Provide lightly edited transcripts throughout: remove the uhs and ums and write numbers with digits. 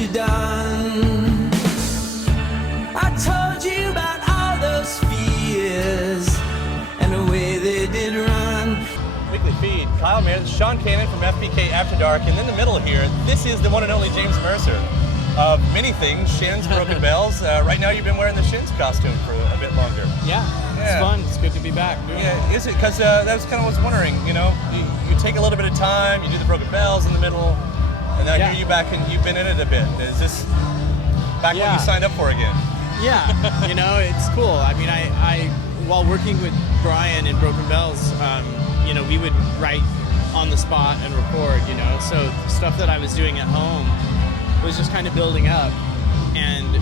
you done? I told you about all those fears and the way they did run. Weekly feed, Kyle Meredith, Sean Cannon from FPK After Dark, and in the middle here, this is the one and only James Mercer of many things, Shins, Broken Bells. Right now you've been wearing the Shins costume for a bit longer. Yeah, it's fun. It's good to be back. Yeah, is it? Because that was kind of what I was wondering, you know, you take a little bit of time, you do the Broken Bells in the middle, and then I hear you back and you've been in it a bit. Is this back what you signed up for again? Yeah, you know, it's cool. I mean, I while working with Brian in Broken Bells, you know, we would write on the spot and record, you know, so stuff that I was doing at home was just kind of building up, and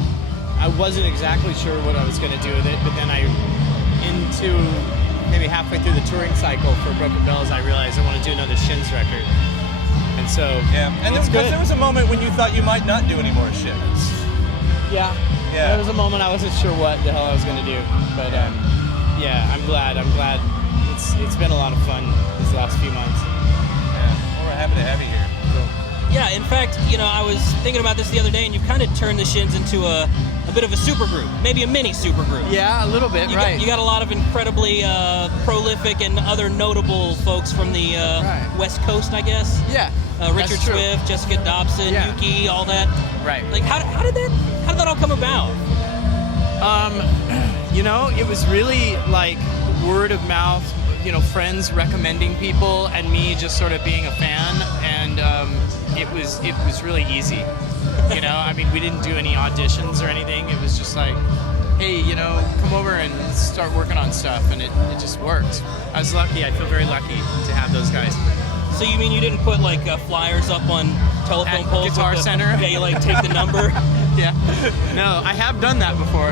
I wasn't exactly sure what I was going to do with it, but then into maybe halfway through the touring cycle for Broken Bells, I realized I want to do another Shins record, and so and there was a moment when you thought you might not do any more Shins. Yeah. There was a moment I wasn't sure what the hell I was going to do, but yeah, I'm glad. It's been a lot of fun these last few months. Yeah, well, we're happy to have you here. Yeah, in fact, you know, I was thinking about this the other day, and you've kind of turned the Shins into a bit of a supergroup, maybe a mini supergroup. Yeah, a little bit, right. You got a lot of incredibly prolific and other notable folks from the West Coast, I guess. Yeah. Richard Swift, Jessica Dobson, Yuki, all that. Right. Like, how did that all come about? You know, it was really like word of mouth, you know, friends recommending people and me just sort of being a fan, and it was really easy. You know, I mean, we didn't do any auditions or anything. It was just like, hey, you know, come over and start working on stuff, and it just worked. I was lucky. I feel very lucky to have those guys. So you mean you didn't put like flyers up on telephone At poles? Guitar Center? Yeah, you like take the number? Yeah. No, I have done that before.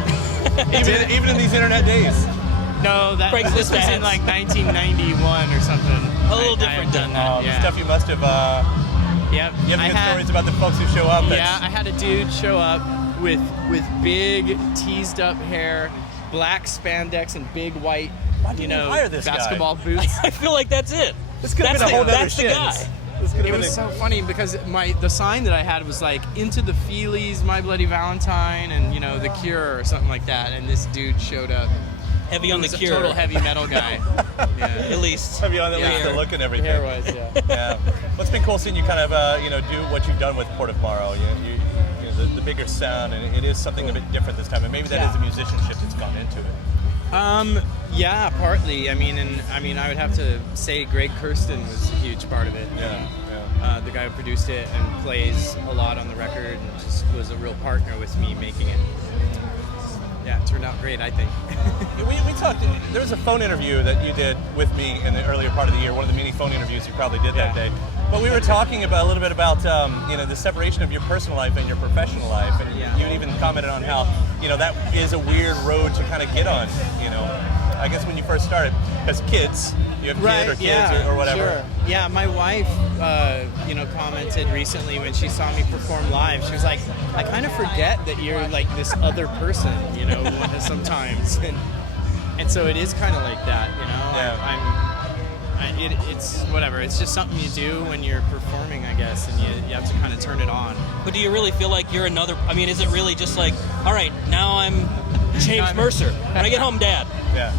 even in these internet days. No, Craigslist this was in ads. like 1991 or something. A little different done then. that. Stuff you must have. Yep. You have good stories about the folks who show up. Yeah, I had a dude show up with big teased up hair, black spandex, and big white, you know, hire this basketball guy? boots. I feel like that's it. This could have been a whole nother That's the Shins. guy. It was so funny because the sign that I had was like Into the Feelies, My Bloody Valentine, and you know The Cure or something like that. And this dude showed up. Heavy on the He was Cure. a total heavy metal guy. Yeah. At least. Have you on at least the look and everything? Hair wise, yeah. Yeah. Well, it's been cool seeing you kind of, you know, do what you've done with Port of Tomorrow. You know, the bigger sound, and it is something a bit different this time. And maybe that is the musicianship that's gone into it. Yeah, partly. I mean, I would have to say Greg Kirsten was a huge part of it. Yeah. The guy who produced it and plays a lot on the record, and just was a real partner with me making it. Yeah, it turned out great, I think. we talked. There was a phone interview that you did with me in the earlier part of the year. One of the many phone interviews you probably did that day. But we were talking about a little bit about you know, the separation of your personal life and your professional life, and you even commented on how, you know, that is a weird road to kind of get on. You know, I guess when you first started, as kids, you have kids or whatever. Sure. Yeah, my wife, you know, commented recently when she saw me perform live. She was like, "I kind of forget that you're like this other person, you know, sometimes." And so it is kind of like that, you know. Yeah. It's whatever. It's just something you do when you're performing, I guess, and you have to kind of turn it on. But do you really feel like you're another? I mean, is it really just like, all right, now I'm James Mercer. When I get home, Dad. Yeah.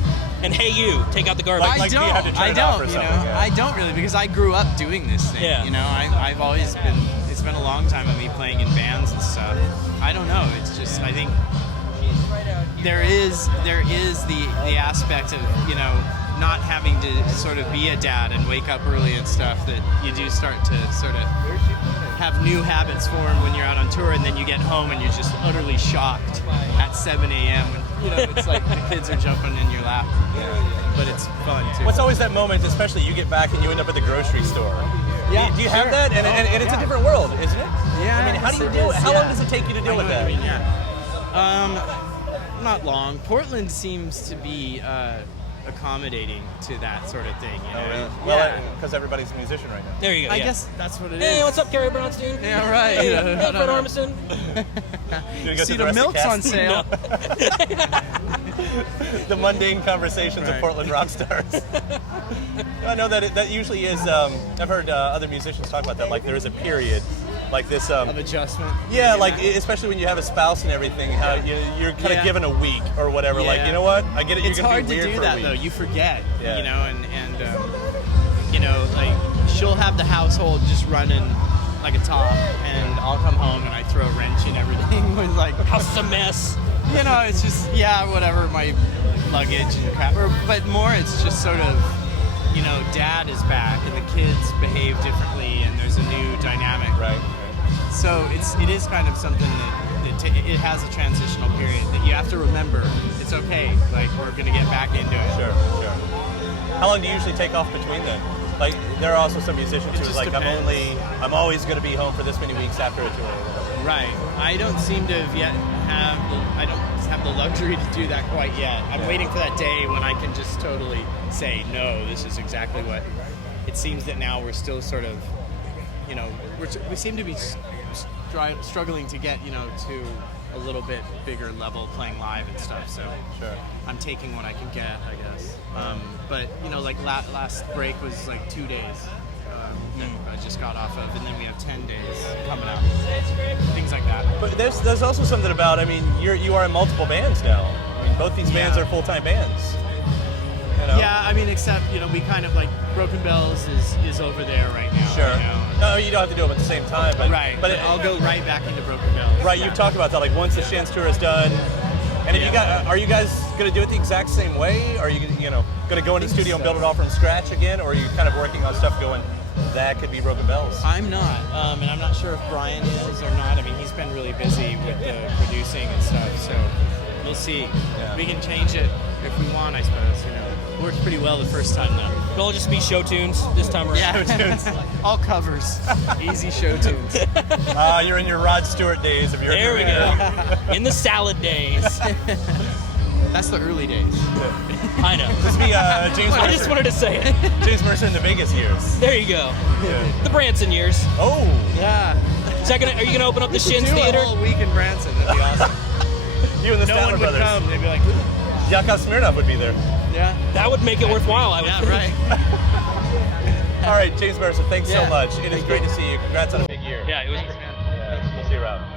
And hey, you take out the garbage. I don't. You have to turn it off or You know, something, yeah. I don't really, because I grew up doing this thing. Yeah. You know, I've always been. It's been a long time of me playing in bands and stuff. I don't know. It's just, I think there is the aspect of, you know, not having to sort of be a dad and wake up early and stuff, that you do start to sort of have new habits form when you're out on tour, and then you get home and you're just utterly shocked at 7 a.m. and, you know, it's like the kids are jumping in your lap. But it's fun too. What's always that moment, especially you get back and you end up at the grocery store? Yeah, do you have that? And it's a different world, isn't it? Yeah. I mean, how do you deal? How long does it take you to deal with that? I mean, not long. Portland seems to be accommodating to that sort of thing. You know? Oh, really? Yeah. Well, because everybody's a musician right now. There you go. I yeah. guess that's what it is. Hey, what's up, Carrie Bronstein? Yeah, right. Hey, Yeah, hey Fred Armisen. You go See, through the rest of milk's on cast? sale. The mundane conversations of Right. Portland rock stars. I know that that usually is. I've heard other musicians talk about that. Like there is a period like this. Of adjustment. Yeah, like especially when you have a spouse and everything, how you're kind of given a week or whatever. Like, you know what? I get it. It's you're gonna hard be to weird do for a that week. though. You forget, Yeah. you know, and you know, like she'll have the household just running like a top, and I'll come home and I throw a wrench in everything with like House is a mess. you know, it's just whatever, my luggage and crap. But more, it's just sort of, you know, dad is back and the kids behave differently, and there's a new dynamic. Right. So it is kind of something that it has a transitional period that you have to remember. It's okay. Like, we're gonna get back into it. Sure. How long do you usually take off between then? Like, there are also some musicians who's just like, depends. I'm always going to be home for this many weeks after a tour. Right. I don't seem to have yet I don't have the luxury to do that quite yet. I'm waiting for that day when I can just totally say, no, this is exactly what. It seems that now we're still sort of, you know, we seem to be struggling to get, you know, to a little bit bigger level playing live and stuff. So Sure. I'm taking what I can get, I guess. But, you know, like last break was like 2 days. That I just got off of, and then we have 10 days coming out. Things like that. But there's also something about, I mean, you are in multiple bands now. I mean, both these bands are full-time bands. You know? Yeah, I mean, except, you know, we kind of like Broken Bells is over there right now. Sure. You know? No, you don't have to do them at the same time. But, Right. But I'll go right back into Broken Bells. Right, you've talked about that. Like, once the Shins tour is done, and if are you guys going to do it the exact same way? Are you going to go into the studio and build it all from scratch again, or are you kind of working on stuff going, that could be Broken Bells? I'm not, and I'm not sure if Brian is or not. I mean, he's been really busy with the producing and stuff, so we'll see. Yeah. We can change it if we want, I suppose. You know, worked pretty well the first time though. It'll all just be show tunes this time around. Yeah, all covers, easy show tunes. You're in your Rod Stewart days of your There we career. go. In the salad days. That's the early days. I know. This would be James Mercer. I just wanted to say it. James Mercer in the Vegas years. There you go. Yeah. The Branson years. Oh, Yeah. Are you gonna open up the Shins Do Theater? a whole week in Branson. That'd be awesome. you and the No Statler one would brothers. come. They'd be like, Yakov Smirnoff would be there. yeah. That would make it worthwhile, I would Yeah, think. right. All right, James Mercer, thanks so Yeah. much. It is great to see you. Congrats on a big year. Yeah, it was great. Yeah, we'll see you around.